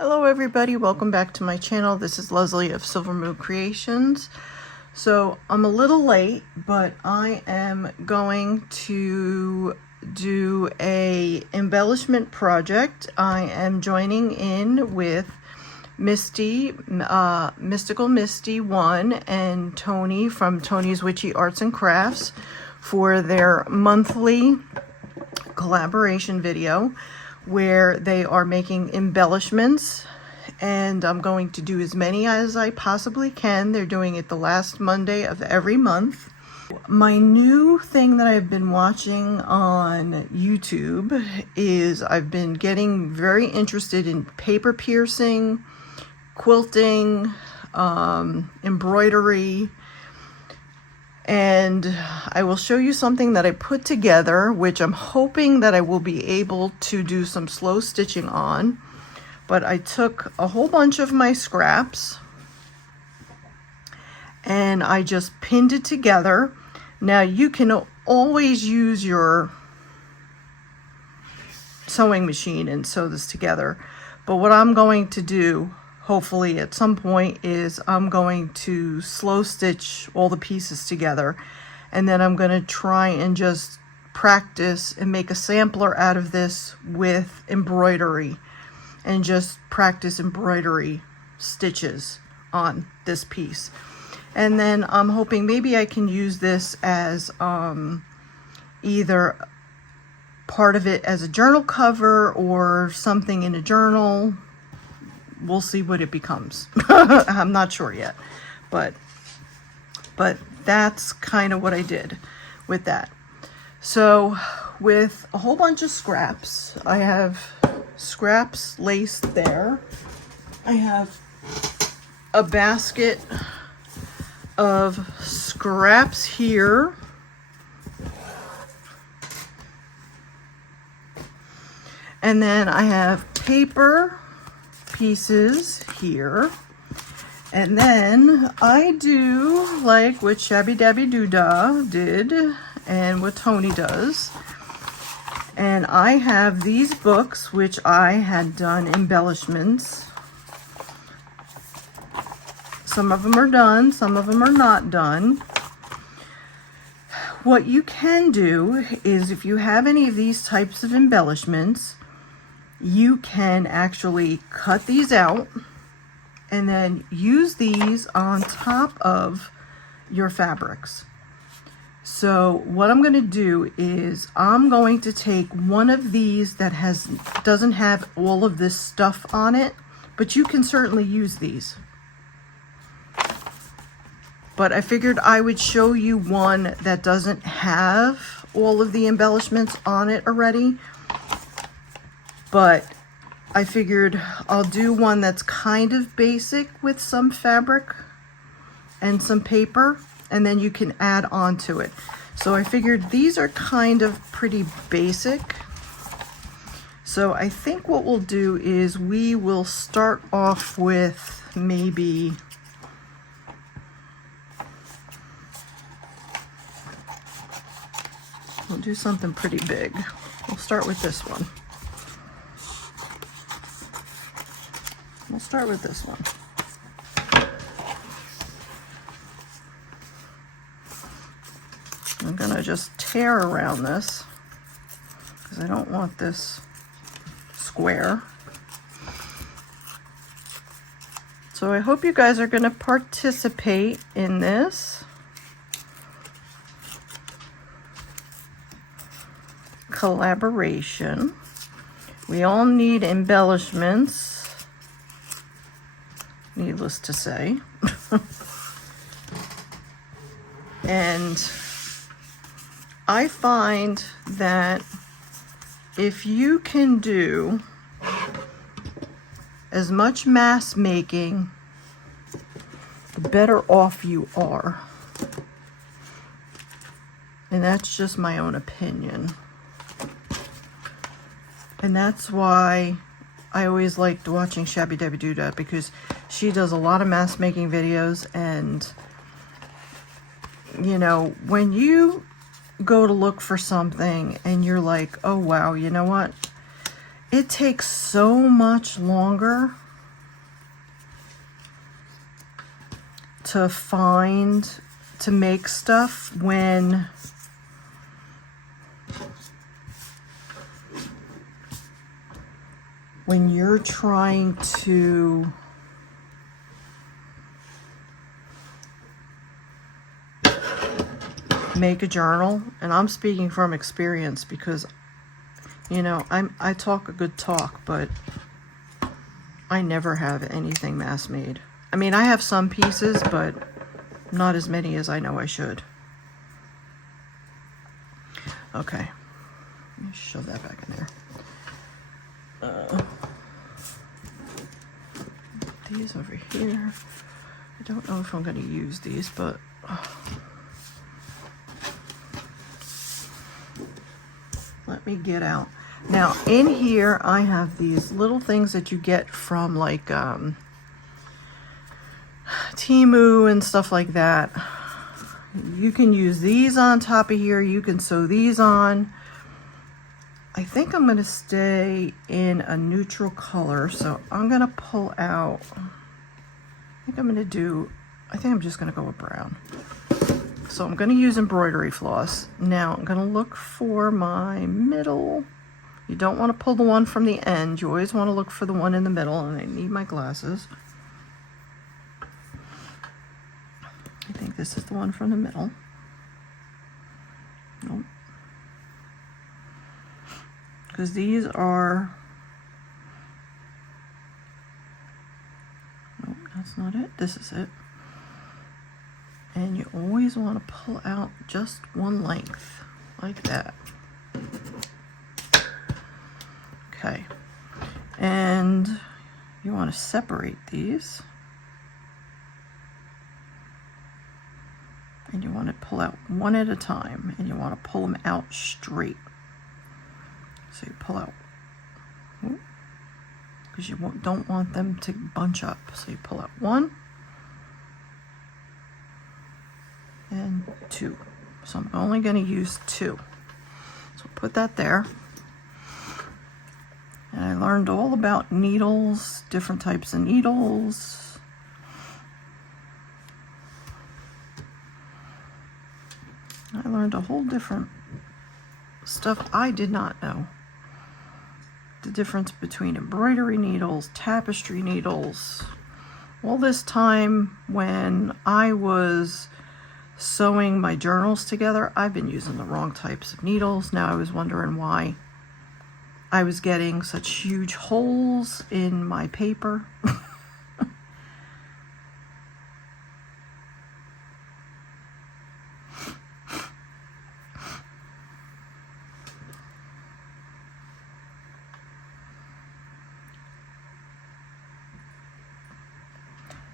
Hello everybody, welcome back to my channel. This is Leslie of Silver Moon Creations. So I'm a little late, but I am going to do a embellishment project. I am joining in with Misty, Mystical Misty 1 and Tony from Tony's Witchy Arts and Crafts for their monthly collaboration video, where they are making embellishments, and I'm going to do as many as I possibly can. They're doing it the last Monday of every month. My new thing that I've been watching on YouTube is I've been getting very interested in paper piercing, quilting, embroidery, and I will show you something that I put together, which I'm hoping that I will be able to do some slow stitching on. But I took a whole bunch of my scraps and I just pinned it together. Now you can always use your sewing machine and sew this together, but what I'm going to do, hopefully at some point, is I'm going to slow stitch all the pieces together, and then I'm going to try and just practice and make a sampler out of this with embroidery and just practice embroidery stitches on this piece. And then I'm hoping maybe I can use this as either part of it as a journal cover or something in a journal. We'll see what it becomes. I'm not sure yet, but that's kind of what I did with that. So with a whole bunch of scraps, I have scraps laced there. I have a basket of scraps here. And then I have paper pieces here, and then I do like what Shabby Dabby Doodah did and what Tony does, and I have these books which I had done embellishments. Some of them are done, some of them are not done. What you can do is, if you have any of these types of embellishments, you can actually cut these out and then use these on top of your fabrics. So what I'm going to do is I'm going to take one of these that doesn't have all of this stuff on it, but you can certainly use these. But I figured I would show you one that doesn't have all of the embellishments on it already. But I figured I'll do one that's kind of basic with some fabric and some paper, and then you can add on to it. So I figured these are kind of pretty basic. So I think what we'll do is we will start off with maybe we'll do something pretty big. We'll start with this one. We'll start with this one. I'm gonna just tear around this because I don't want this square. So I hope you guys are gonna participate in this collaboration. We all need embellishments, needless to say. And I find that if you can do as much mass making, the better off you are. And that's just my own opinion. And that's why I always liked watching Shabby Dabby Doodah, because she does a lot of mask making videos, and you know, when you go to look for something and you're like, oh wow, you know what? It takes so much longer to make stuff when you're trying to make a journal. And I'm speaking from experience because, you know, I talk a good talk, but I never have anything mass made. I mean, I have some pieces, but not as many as I know I should. Okay, let me shove that back in there. These over here. I don't know if I'm going to use these, but let me get out. Now in here I have these little things that you get from like Temu and stuff like that. You can use these on top of here. You can sew these on. I think I'm going to stay in a neutral color, so I'm going to pull out, I think I'm just going to go with brown. So I'm going to use embroidery floss. Now I'm going to look for my middle. You don't want to pull the one from the end. You always want to look for the one in the middle, and I need my glasses. I think this is the one from the middle. Nope. Because these are, nope, that's not it. This is it. And you always want to pull out just one length, like that. Okay. And you want to separate these. And you want to pull out one at a time, and you want to pull them out straight. So you pull out, because you don't want them to bunch up. So you pull out one and two. So I'm only going to use two. So put that there. And I learned all about needles, different types of needles. I learned a whole different stuff I did not know. The difference between embroidery needles, tapestry needles. All this time when I was sewing my journals together, I've been using the wrong types of needles. Now I was wondering why I was getting such huge holes in my paper.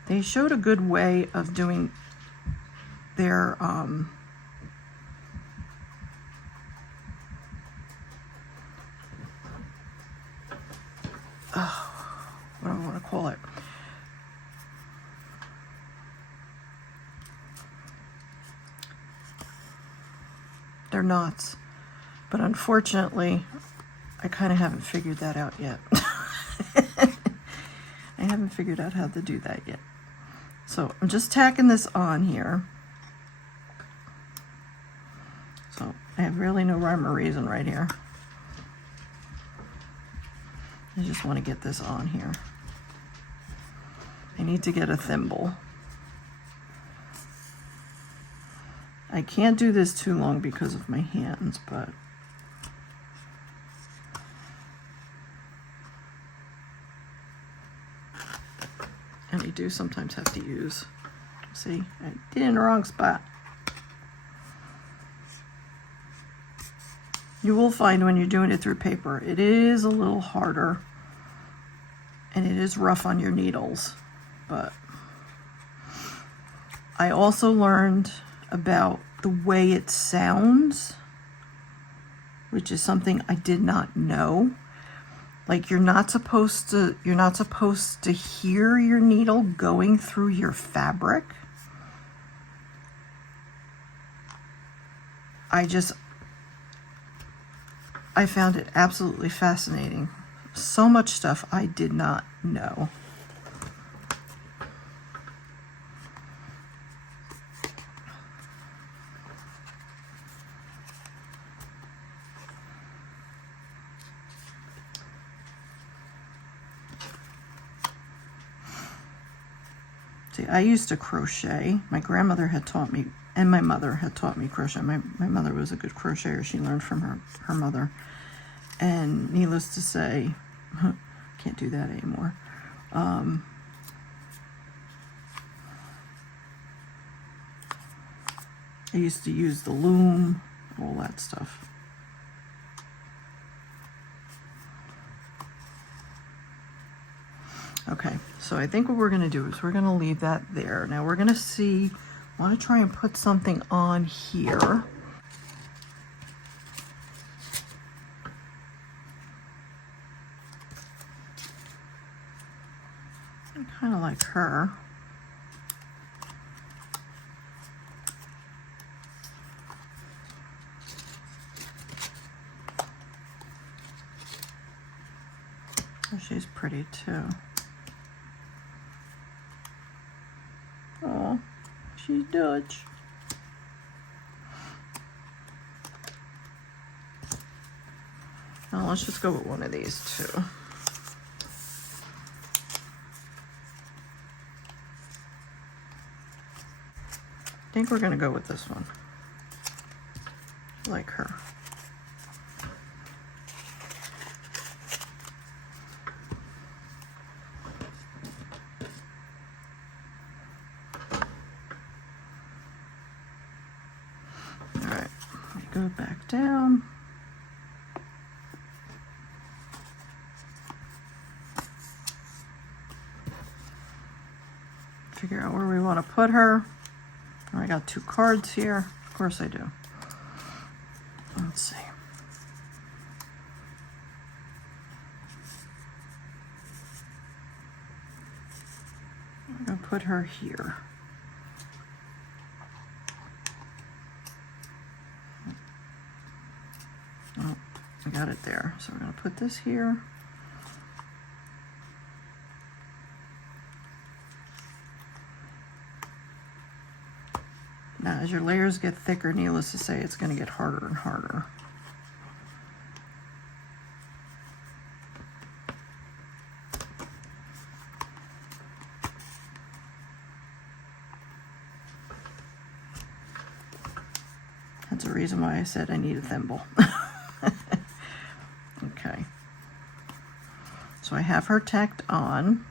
They showed a good way of doing their what do I want to call it? They're knots, but unfortunately I kind of haven't figured that out yet. I haven't figured out how to do that yet. So I'm just tacking this on here. So I have really no rhyme or reason right here. I just want to get this on here. I need to get a thimble. I can't do this too long because of my hands, but and I do sometimes have to use, see, I did it in the wrong spot. You will find when you're doing it through paper, it is a little harder and it is rough on your needles, but I also learned about the way it sounds, which is something I did not know. Like you're not supposed to hear your needle going through your fabric. I found it absolutely fascinating. So much stuff I did not know. See, I used to crochet. My grandmother had taught me, and my mother had taught me crochet. My mother was a good crocheter. She learned from her mother. And needless to say, can't do that anymore. I used to use the loom, all that stuff. Okay, so I think what we're going to do is we're going to leave that there. Now we're going to see, I want to try and put something on here. Kind of like her. Oh, she's pretty too. Oh, she's Dutch. Now let's just go with one of these two. I think we're going to go with this one. I like her. All right, let me go back down. Figure out where we want to put her. I got 2 cards here. Of course I do. Let's see. I'm going to put her here. Oh, I got it there. So we're going to put this here. Now, as your layers get thicker, needless to say, it's going to get harder and harder. That's the reason why I said I need a thimble. Okay. So I have her tacked on.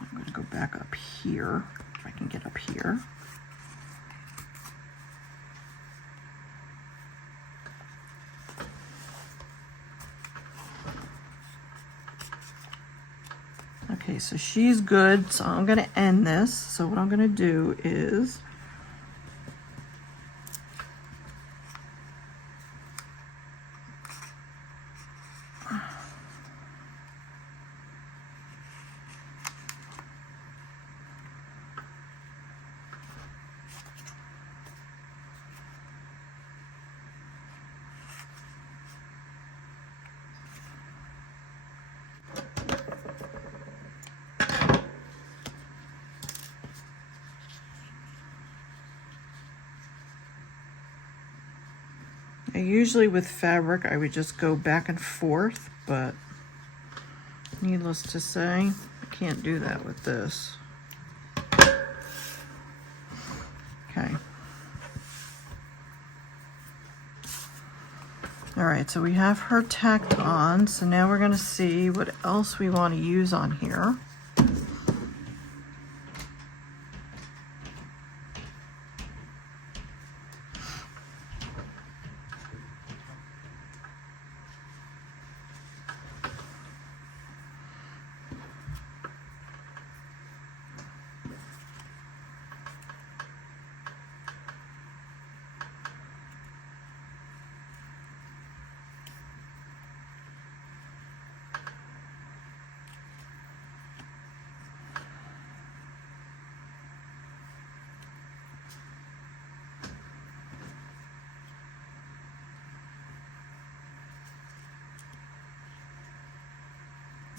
I'm going to go back up here, if I can get up here. Okay, so she's good, so I'm going to end this. So what I'm going to do is usually with fabric I would just go back and forth, but needless to say, I can't do that with this. Okay. All right, so we have her tacked on, so now we're going to see what else we want to use on here.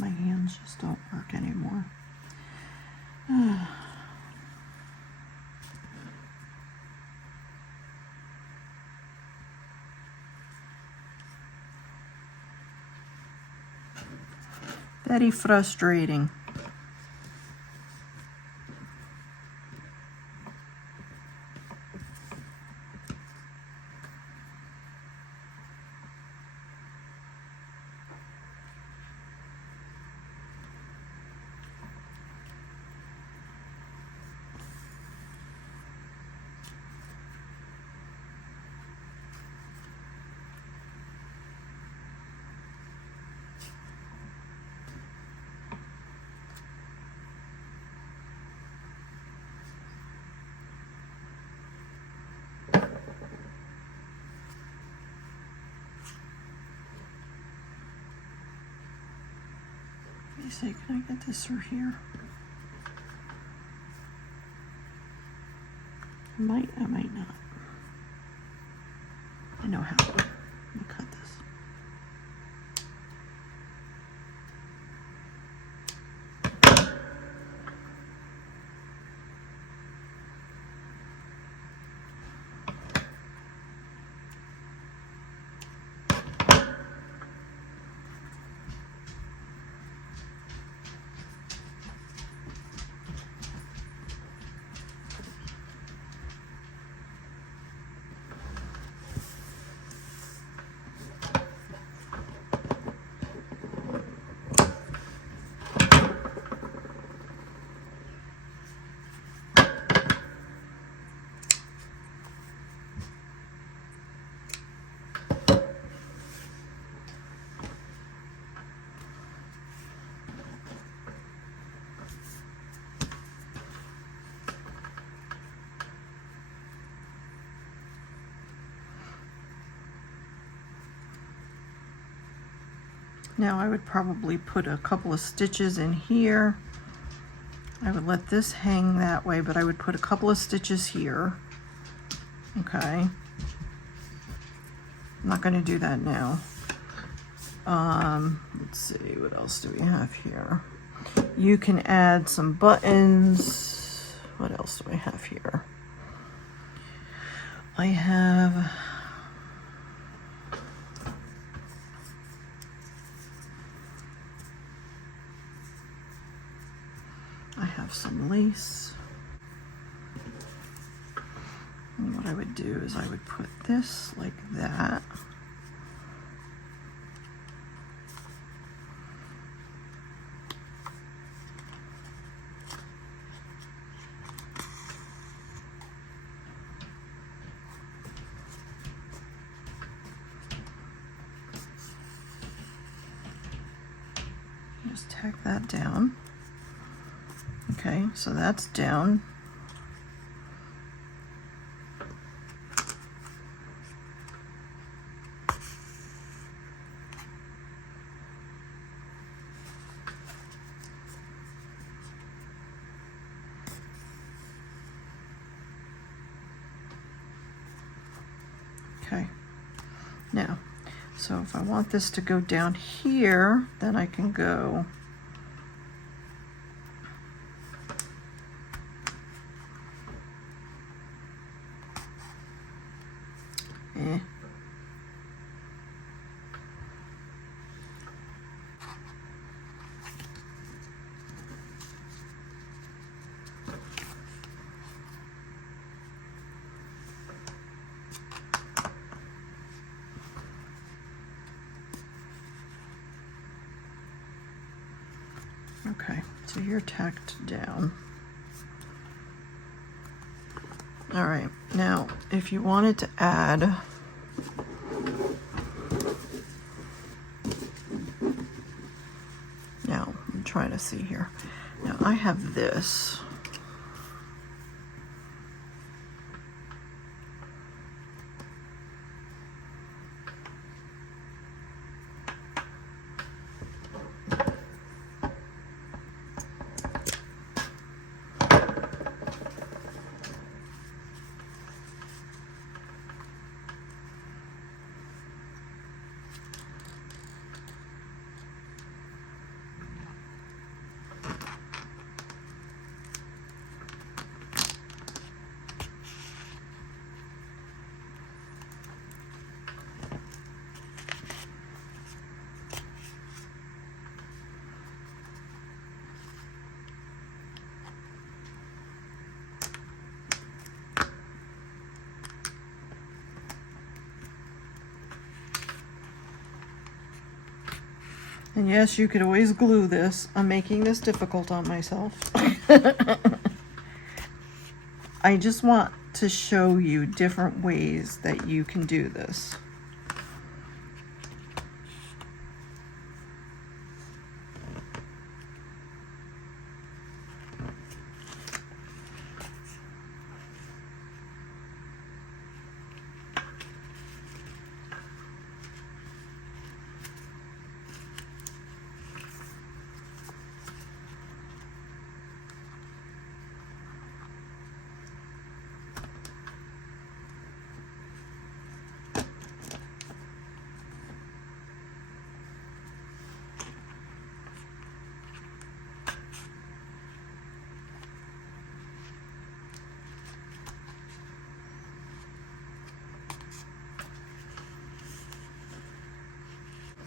My hands just don't work anymore. Very frustrating. me see, can I get this through here? I might not. I know how. Let me cut this. Now I would probably put a couple of stitches in here. I would let this hang that way, but I would put a couple of stitches here. Okay. I'm not going to do that now. Let's see, what else do we have here? You can add some buttons. What else do I have here? I have some lace. And what I would do is I would put this like that. Just tack that down. Okay, so that's down. Okay, now, so if I want this to go down here, then I can go okay, so you're tacked down. All right, now if you wanted to add now, I'm trying to see here. Now I have this. And yes, you could always glue this. I'm making this difficult on myself. I just want to show you different ways that you can do this.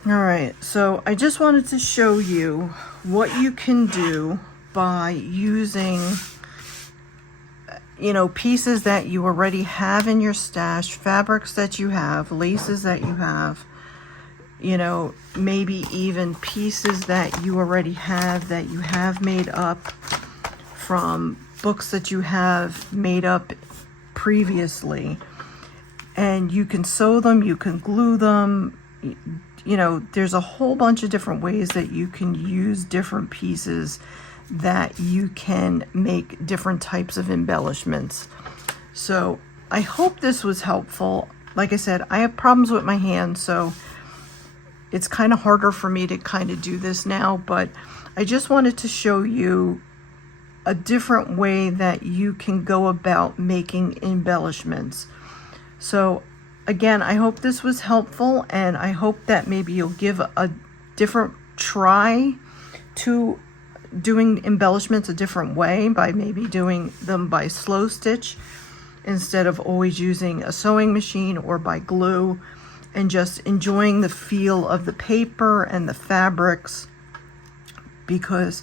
All right, so I just wanted to show you what you can do by using, you know, pieces that you already have in your stash, fabrics that you have, laces that you have, you know, maybe even pieces that you already have that you have made up from books that you have made up previously. And you can sew them, you can glue them, you know, there's a whole bunch of different ways that you can use different pieces that you can make different types of embellishments. So I hope this was helpful. Like I said, I have problems with my hands, so it's kind of harder for me to kind of do this now, but I just wanted to show you a different way that you can go about making embellishments. So again, I hope this was helpful, and I hope that maybe you'll give a different try to doing embellishments a different way, by maybe doing them by slow stitch instead of always using a sewing machine, or by glue, and just enjoying the feel of the paper and the fabrics. Because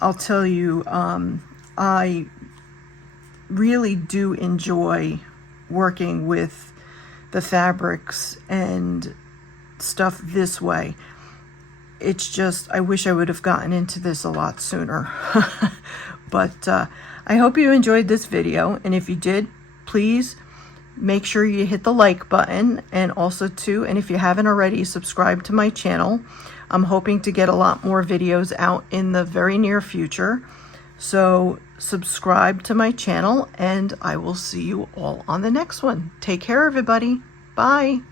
I'll tell you, I really do enjoy working with the fabrics and stuff this way. It's just, I wish I would have gotten into this a lot sooner. But I hope you enjoyed this video, and if you did, please make sure you hit the like button, and also too, and if you haven't already, subscribe to my channel. I'm hoping to get a lot more videos out in the very near future. So subscribe to my channel, and I will see you all on the next one. Take care, everybody. Bye.